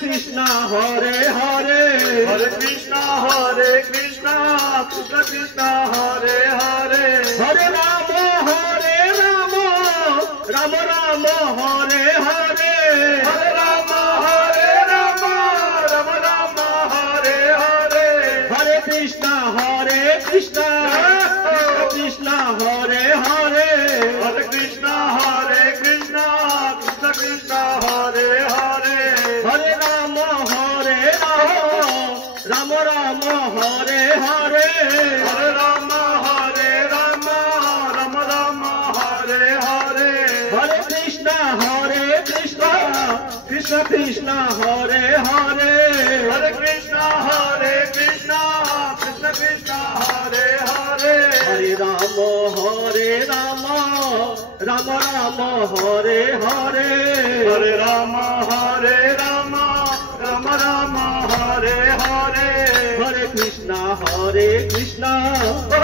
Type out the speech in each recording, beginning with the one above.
Krishna Hare Hare Hare Krishna Krishna Krishna Hare Hare Hare Ram Ram Ram Hare Hare Hare Ram Ram Ram Hare Hare Hare Krishna Krishna Krishna Hare Hare Hare Krishna Krishna Krishna Krishna Hare Hare Hare Ram Ram Ram Hare Hare Hare Ram Ram Ram Hare Hare Hare Krishna Krishna Krishna Krishna Hare Hare Hare Krishna Krishna Krishna Krishna Hare Hare Hare Ram Ram Ram Hare Hare Hare Ram Ram Ram Hare Hare Hare Krishna Krishna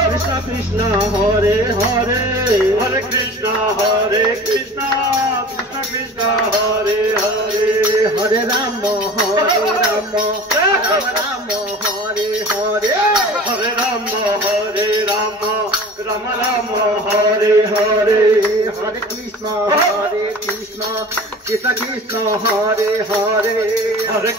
Krishna Krishna Hare Hare Hare Krishna Krishna Krishna Krishna Hare Hare Hare Ram Ram Ram Hare Hare Hare Ram Ram Ram Hare Hare Hare Krishna Krishna Krishna Krishna Hare Hare Hare